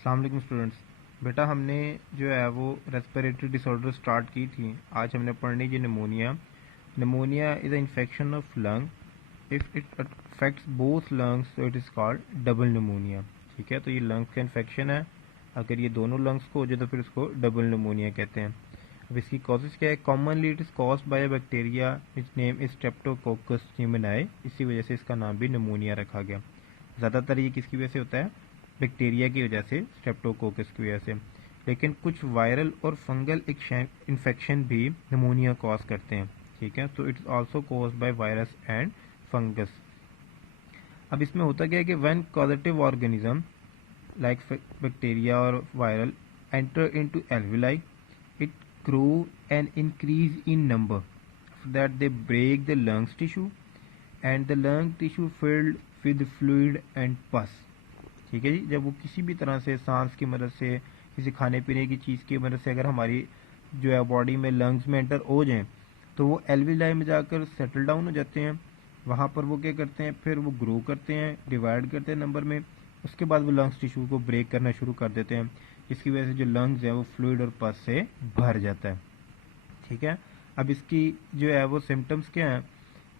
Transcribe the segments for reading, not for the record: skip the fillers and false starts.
अस्सलाम वालेकुम स्टूडेंट्स। बेटा हमने जो है वो रेस्पिरेटरी डिसऑर्डर स्टार्ट की थी। आज हमने पढ़नी जी pneumonia. Pneumonia is a infection of lung. If it affects both lungs तो it is called double pneumonia. ठीक है, तो ये लंग्स का इन्फेक्शन है। अगर ये दोनों लंग्स को हो जाए तो फिर इसको डबल निमोनिया कहते हैं। अब इसकी कॉजेज क्या है? Commonly it is caused by a bacteria which name is streptococcus pneumoniae. इसी वजह से इसका नाम भी निमोनिया रखा गया। ज़्यादातर ये किसकी वजह से होता है? बैक्टीरिया की वजह से, स्ट्रेप्टोकोकस की वजह से। लेकिन कुछ वायरल और फंगल इन्फेक्शन भी निमोनिया कॉज करते हैं। ठीक है, तो it's also caused by virus and fungus. अब इसमें होता क्या है कि when causative organism like bacteria और viral enter into alveoli, it grow and increase in number. After that they break the lungs tissue and the lung tissue filled with fluid and pus. ठीक है जी, जब वो किसी भी तरह से सांस की मदद से, किसी खाने पीने की चीज़ की मदद से अगर हमारी जो है बॉडी में लंग्स में एंटर हो जाएं तो वो एल्विलाई में जाकर सेटल डाउन हो जाते हैं। वहाँ पर वो क्या करते हैं, फिर वो ग्रो करते हैं, डिवाइड करते हैं नंबर में। उसके बाद वो लंग्स टिश्यू को ब्रेक करना शुरू कर देते हैं, जिसकी वजह से जो लंग्स है वो फ्लूइड और पस से भर जाता है। ठीक है, अब इसकी जो है वो सिम्टम्स क्या हैं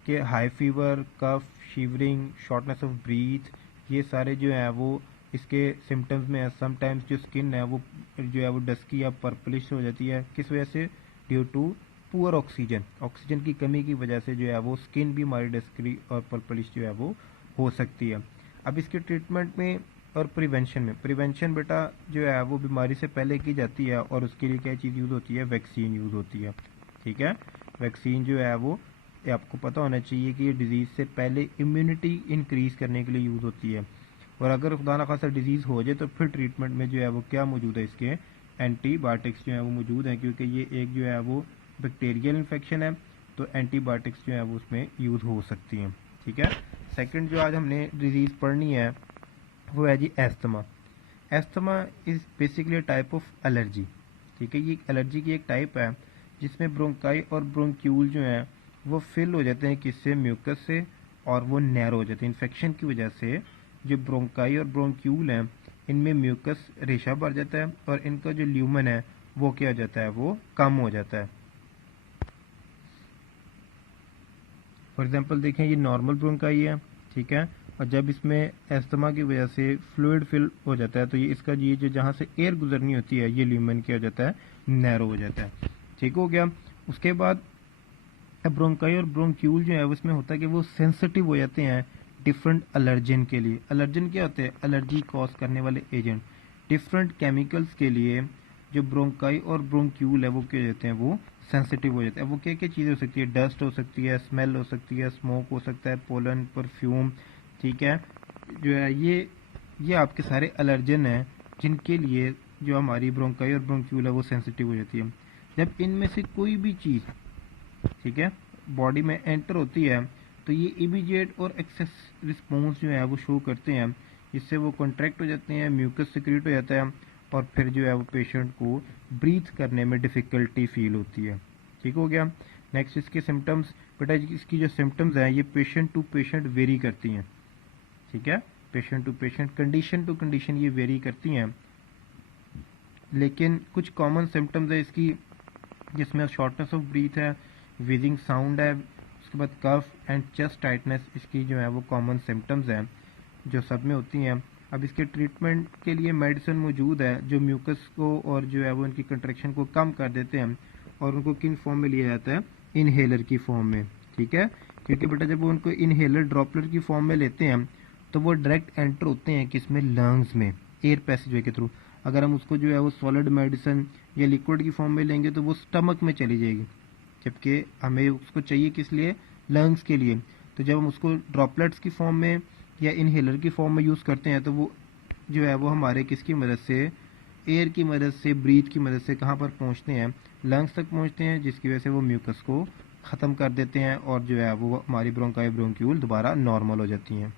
कि high fever, cough, shivering, shortness of breath, ये सारे जो है वो इसके सिम्टम्स में है। समटाइम्स जो स्किन है वो जो है वो डस्की या पर्पलिश हो जाती है। किस वजह से? Due to poor oxygen. Oxygen की कमी की वजह से जो है वो स्किन भी हमारी डस्की और पर्पलिश जो है वो हो सकती है। अब इसके ट्रीटमेंट में और प्रिवेंशन बेटा जो है वो बीमारी से पहले की जाती है, और उसके लिए क्या चीज़ यूज़ होती है? वैक्सीन यूज़ होती है। ठीक है, वैक्सीन जो है वो ये आपको पता होना चाहिए कि ये डिजीज़ से पहले इम्यूनिटी इंक्रीज करने के लिए यूज़ होती है। और अगर खुदा न खासा डिजीज़ हो जाए तो फिर ट्रीटमेंट में जो है वो क्या मौजूद है? इसके एंटीबायोटिक्स जो है वो मौजूद हैं, क्योंकि ये एक जो है वो बैक्टीरियल इन्फेक्शन है, तो एंटीबायोटिक्स जो है वो उसमें यूज़ हो सकती हैं। ठीक है, सेकंड जो आज हमने डिजीज़ पढ़नी है वो है जी asthma. Asthma is basically type of allergy. ठीक है, ये एलर्जी की एक टाइप है जिसमें ब्रोंकाई और ब्रोंक्यूल जो हैं वो फिल हो जाते हैं किससे? म्यूकस से, और वो नैरो हो जाते हैं। इन्फेक्शन की वजह से जो ब्रोंकाई और ब्रोंक्यूल हैं इनमें म्यूकस रेशा भर जाता है, और इनका जो ल्यूमन है वो क्या हो जाता है? वो कम हो जाता है। फॉर एग्जांपल देखें, ये नॉर्मल ब्रोंकाई है। ठीक है, और जब इसमें एस्थमा की वजह से फ्लूइड फिल हो जाता है तो ये इसका ये जो जहाँ से एयर गुजरनी होती है ये ल्यूमन क्या हो जाता है? नैरो हो जाता है। ठीक हो गया। उसके बाद ब्रोंकाई और ब्रोंक्यूल जो है उसमें होता है कि वो सेंसिटिव हो जाते हैं डिफरेंट एलर्जन के लिए। एलर्जन क्या होते हैं? एलर्जी कॉज करने वाले एजेंट। डिफरेंट केमिकल्स के लिए जो ब्रोंकाई और ब्रोंक्यूल है वो क्या हो जाते हैं? वो सेंसिटिव हो जाते हैं। वो क्या क्या चीज़ें हो सकती है? डस्ट हो सकती है, स्मेल हो सकती है, स्मोक हो सकता है, पोलन, परफ्यूम। ठीक है, जो है ये आपके सारे एलर्जन हैं जिनके लिए जो हमारी ब्रोंकाई और ब्रोंक्यूल है वो सेंसिटिव हो जाती है। जब इनमें से कोई भी चीज़, ठीक है, बॉडी में एंटर होती है तो ये इमीडिएट और एक्सेस रिस्पॉन्स जो है वो शो करते हैं, जिससे वो कॉन्ट्रैक्ट हो जाते हैं, म्यूकस सिक्रीट हो जाता है, और फिर जो है वो पेशेंट को ब्रीथ करने में डिफ़िकल्टी फील होती है। ठीक हो गया। नेक्स्ट इसके सिम्टम्स बेटा, इसकी जो सिम्टम्स हैं ये पेशेंट टू पेशेंट वेरी करती हैं। ठीक है, patient to patient, condition to condition ये वेरी करती हैं, लेकिन कुछ कॉमन सिम्टम्स है इसकी जिसमें शॉर्टनेस ऑफ ब्रीथ है, व्हीजिंग साउंड है, उसके बाद कफ एंड चेस्ट टाइटनेस इसकी जो है वो कॉमन सिम्टम्स हैं जो सब में होती हैं। अब इसके ट्रीटमेंट के लिए मेडिसिन मौजूद है जो म्यूकस को और जो है वो उनकी कंट्रैक्शन को कम कर देते हैं, और उनको किन फॉर्म में लिया जाता है? इनहेलर की फॉर्म में। ठीक है, क्योंकि बेटा जब वो उनको इनहेलर ड्रॉपलेट की फॉर्म में लेते हैं तो वो डायरेक्ट एंटर होते हैं किसमें? लंग्स में, एयर पैसेजवे के थ्रू। अगर हम उसको जो है वो सॉलिड मेडिसिन या लिक्विड की फॉर्म में लेंगे तो वो स्टमक में चली जाएगी, जबकि हमें उसको चाहिए किस लिए? लंग्स के लिए। तो जब हम उसको ड्रॉपलेट्स की फॉर्म में या इनहेलर की फॉर्म में यूज़ करते हैं तो वो जो है वो हमारे किसकी मदद से? एयर की मदद से, ब्रीथ की मदद से कहाँ पर पहुँचते हैं? लंग्स तक पहुँचते हैं, जिसकी वजह से वो म्यूकस को ख़त्म कर देते हैं, और जो है वो हमारी ब्रोंकाई ब्रोंक्यूल दोबारा नॉर्मल हो जाती हैं।